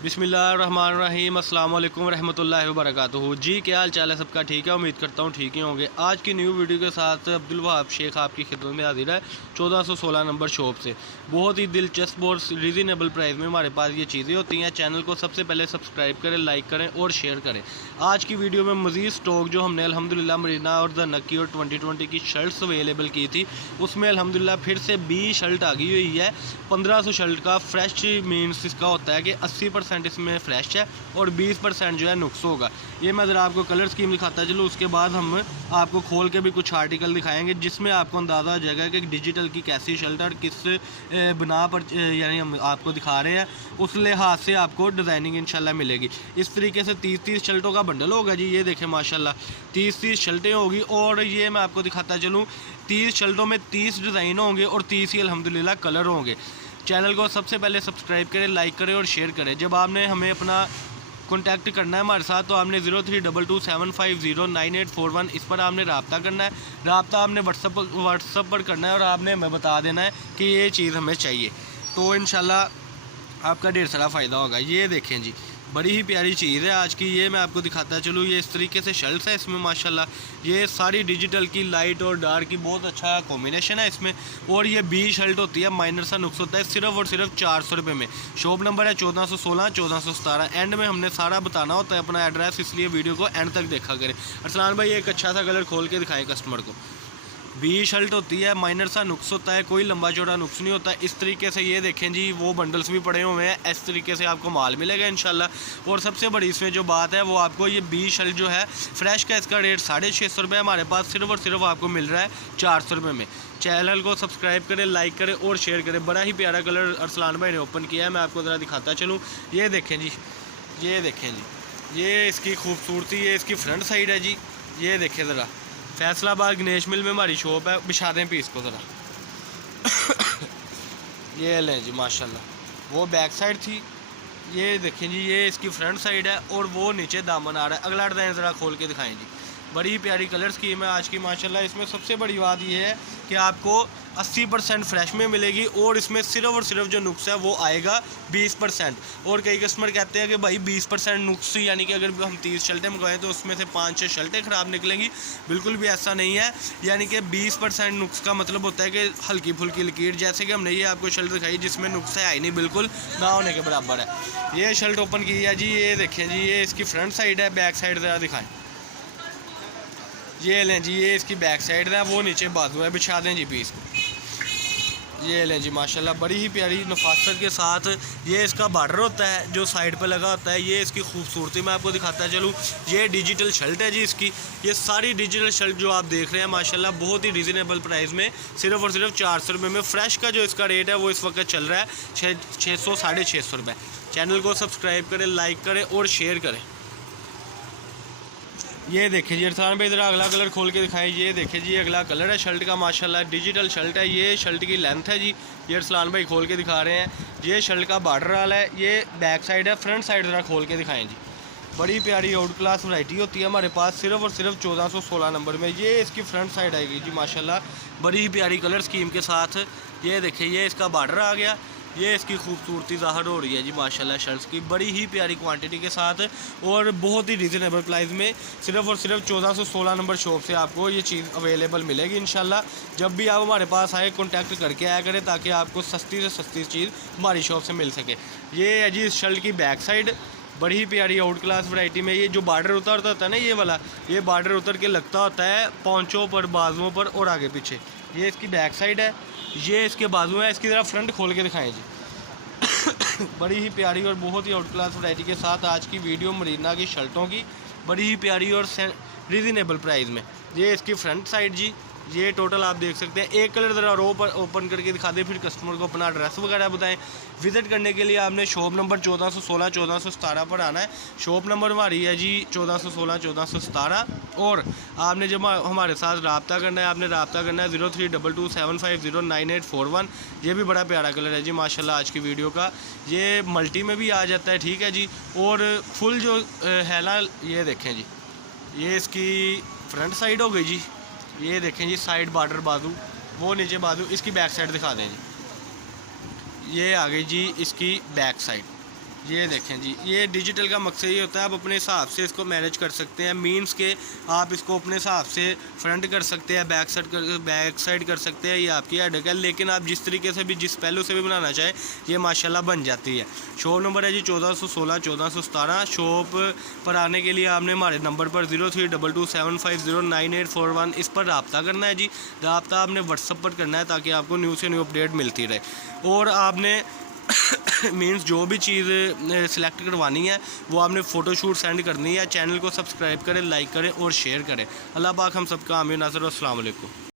बिस्मिल्लाहिर्रहमानिर्रहीम अस्सलाम वालेकुम रहमतुल्लाहि व बरकातुहू। जी क्या हाल चाल है सबका? ठीक है, उम्मीद करता हूँ ठीक ही होंगे। आज की न्यू वीडियो के साथ अब्दुल वहाब शेख आपकी खिदमत में हाजिर है 1416 नंबर शॉप से। बहुत ही दिलचस्प और रीज़नेबल प्राइस में हमारे पास ये चीज़ें होती हैं। चैनल को सबसे पहले सब्सक्राइब करें, लाइक करें और शेयर करें। आज की वीडियो में मज़ीद स्टॉक जो हमने अल्हम्दुलिल्लाह मरीना और ज़नक की और 2020 की शर्ट्स अवेलेबल की थी, उसमें अल्हम्दुलिल्लाह फिर से 20 शर्ट आ गई हुई है। 1500 शर्ट का फ्रेश मीन्स इसका होता है कि 80% इसमें फ्रेश है और 20% जो है नुक्स होगा। ये मैं ज़रा आपको कलर स्कीम दिखाता चलूँ, उसके बाद हम आपको खोल के भी कुछ आर्टिकल दिखाएंगे जिसमें आपको अंदाज़ा हो जाएगा कि डिजिटल की कैसी शर्ट और किस बना पर यानी हम आपको दिखा रहे हैं उस लिहाज से आपको डिज़ाइनिंग इंशाल्लाह मिलेगी। इस तरीके से 30-30 शर्टों का बंडल होगा जी। ये देखें माशाल्लाह 30-30 शर्टें होगी और ये मैं आपको दिखाता चलूँ 30 शर्टों में 30 डिज़ाइन होंगे और 30 ही अल्हम्दुलिल्लाह कलर होंगे। चैनल को सबसे पहले सब्सक्राइब करें, लाइक करें और शेयर करें। जब आपने हमें अपना कॉन्टैक्ट करना है हमारे साथ तो आपने 032275098841 इस पर आपने रब्ता करना है। रब्ता आपने व्हाट्सअप पर करना है और आपने हमें बता देना है कि ये चीज़ हमें चाहिए, तो इंशाल्लाह आपका ढेर सारा फ़ायदा होगा। ये देखें जी, बड़ी ही प्यारी चीज़ है आज की। ये मैं आपको दिखाता चलूँ, ये इस तरीके से शर्ट्स है इसमें माशाल्लाह। ये सारी डिजिटल की लाइट और डार्क की बहुत अच्छा कॉम्बिनेशन है इसमें। और ये 20 शर्ट होती है, माइनर सा नुक्स होता है, सिर्फ और सिर्फ 400 रुपये में। शॉप नंबर है 1416 1417। एंड में हमने सारा बताना होता है अपना एड्रेस, इसलिए वीडियो को एंड तक देखा करें। अरसलान भाई एक अच्छा सा कलर खोल के दिखाएँ कस्टमर को। 20 शर्ट होती है, माइनर सा नुक्स होता है, कोई लंबा चौड़ा नुक्स नहीं होता। इस तरीके से ये देखें जी, वो बंडल्स भी पड़े हुए हैं। इस तरीके से आपको माल मिलेगा इंशाल्लाह। और सबसे बड़ी इसमें जो बात है वो आपको ये 20 शर्ट जो है फ्रेश का इसका रेट 650 रुपये हमारे पास सिर्फ और सिर्फ आपको मिल रहा है 400 रुपये में। चैनल को सब्सक्राइब करें, लाइक करें और शेयर करें। बड़ा ही प्यारा कलर अरसलान भाई ने ओपन किया है, मैं आपको ज़रा दिखाता चलूँ। ये देखें जी, ये देखें जी, ये इसकी खूबसूरती, ये इसकी फ्रंट साइड है जी। ये देखें ज़रा, फैसलाबाद गणेश मिल में हमारी शॉप है। बिछा दें पीस को ज़रा। ये लें जी माशाल्लाह, वो बैक साइड थी। ये देखें जी, ये इसकी फ्रंट साइड है और वो नीचे दामन आ रहा है। अगला डिज़ाइन ज़रा खोल के दिखाएं जी। बड़ी प्यारी कलर स्कीम है आज की माशाल्लाह। इसमें सबसे बड़ी बात ये है कि आपको 80% फ्रेश में मिलेगी और इसमें सिर्फ और सिर्फ जो नुक्स है वो आएगा 20%। और कई कस्टमर कहते हैं कि भाई 20% नुक्स यानी कि अगर हम 30 शर्टें मंगवाएं तो उसमें से 5-6 शर्टें ख़राब निकलेंगी। बिल्कुल भी ऐसा नहीं है। यानी कि 20% नुक्स का मतलब होता है कि हल्की फुल्की लकीर, जैसे कि हमने ये आपको शर्ट दिखाई जिसमें नुक्स है ही नहीं, बिल्कुल ना होने के बराबर है। ये शर्ट ओपन की है जी। ये देखें जी, ये इसकी फ्रंट साइड है। बैक साइड ज़रा दिखाएँ। ये लें जी, ये इसकी बैक साइड है, वो नीचे बाजू है। बिछा दें जी पीस को। ये लें जी माशाल्लाह, बड़ी ही प्यारी नफासत के साथ ये इसका बॉर्डर होता है जो साइड पे लगा होता है। ये इसकी खूबसूरती मैं आपको दिखाता चलूँ। ये डिजिटल शर्ट है जी इसकी। ये सारी डिजिटल शर्ट जो आप देख रहे हैं माशाल्लाह बहुत ही रीज़नेबल प्राइस में सिर्फ और सिर्फ 400 रुपये में। फ्रेश का जो इसका रेट है वो इस वक्त चल रहा है 600-650 रुपये। चैनल को सब्सक्राइब करें, लाइक करें और शेयर करें। ये देखें जी अरसान भाई, ज़रा अगला कलर खोल के दिखाएं। ये देखें जी, अगला कलर है शर्ट का माशाल्लाह, डिजिटल शर्ट है। ये शर्ट की लेंथ है जी, ये अरसान भाई खोल के दिखा रहे हैं। ये शर्ट का बॉर्डर वाला है, ये बैक साइड है। फ्रंट साइड ज़रा खोल के दिखाएं जी। बड़ी प्यारी आउट क्लास वैरायटी होती है हमारे पास सिर्फ और सिर्फ 1416 नंबर में। ये इसकी फ्रंट साइड आएगी जी माशाल्लाह, बड़ी ही प्यारी कलर स्कीम के साथ। ये देखें, ये इसका बॉर्डर आ गया। ये इसकी खूबसूरती ज़ाहिर हो रही है जी माशाल्लाह शर्ट्स की, बड़ी ही प्यारी क्वांटिटी के साथ और बहुत ही रीज़नेबल प्राइस में सिर्फ और सिर्फ 1416 नंबर शॉप से आपको ये चीज़ अवेलेबल मिलेगी इंशाल्लाह। जब भी आप हमारे पास आए कॉन्टैक्ट करके आया करें ताकि आपको सस्ती से सस्ती चीज़ हमारी शॉप से मिल सके। ये है जी इस शर्ट की बैक साइड, बड़ी ही प्यारी आउट क्लास वैरायटी में। ये जो बॉर्डर उतरता होता है ना, ये वाला, ये बॉर्डर उतर के लगता होता है पौंचों पर, बाजुओं पर और आगे पीछे। ये इसकी बैक साइड है, ये इसके बाजू है। इसकी ज़रा फ्रंट खोल के दिखाएं जी। बड़ी ही प्यारी और बहुत ही आउट क्लास वैरायटी के साथ आज की वीडियो मरीना की शर्टों की, बड़ी ही प्यारी और रीज़नेबल प्राइस में। ये इसकी फ्रंट साइड जी। ये टोटल आप देख सकते हैं। एक कलर ज़रा रो पर ओपन करके दिखा दें, फिर कस्टमर को अपना एड्रेस वगैरह बताएं। विज़िट करने के लिए आपने शॉप नंबर 1416 1417 पर आना है। शॉप नंबर हमारी है जी 1416 1417। और आपने जब हमारे साथ रब्ता करना है, आपने रब्ता करना है 032275098841। ये भी बड़ा प्यारा कलर है जी माशाल्लाह आज की वीडियो का। ये मल्टी में भी आ जाता है, ठीक है जी। और फुल जो है ना, ये देखें जी, ये इसकी फ्रंट साइड हो गई जी। ये देखें जी, साइड बॉर्डर बाजू, वो नीचे बाजू। इसकी बैक साइड दिखा दें जी। ये आ गई जी इसकी बैक साइड। ये देखें जी, ये डिजिटल का मकसद ये होता है आप अपने हिसाब से इसको मैनेज कर सकते हैं। मीन्स के आप इसको अपने हिसाब से फ्रंट कर सकते हैं, बैक साइड कर सकते हैं, ये आपकी हेडेक है। लेकिन आप जिस तरीके से भी, जिस पहलू से भी बनाना चाहें, ये माशाल्लाह बन जाती है। शॉप नंबर है जी 1416 1417। शॉप पर आने के लिए आपने हमारे नंबर पर 0322750981 इस पर रब्ता करना है जी। रब्ता आपने व्हाट्सअप पर करना है ताकि आपको न्यू से न्यू अपडेट मिलती रहे। और आपने मीन्स जो भी चीज़ सिलेक्ट करवानी है वो आपने फ़ोटोशूट सेंड करनी है। चैनल को सब्सक्राइब करें, लाइक करें और शेयर करें। अल्लाह पाक हम सबका आमीन नाज़र। अस्सलाम वालेकुम।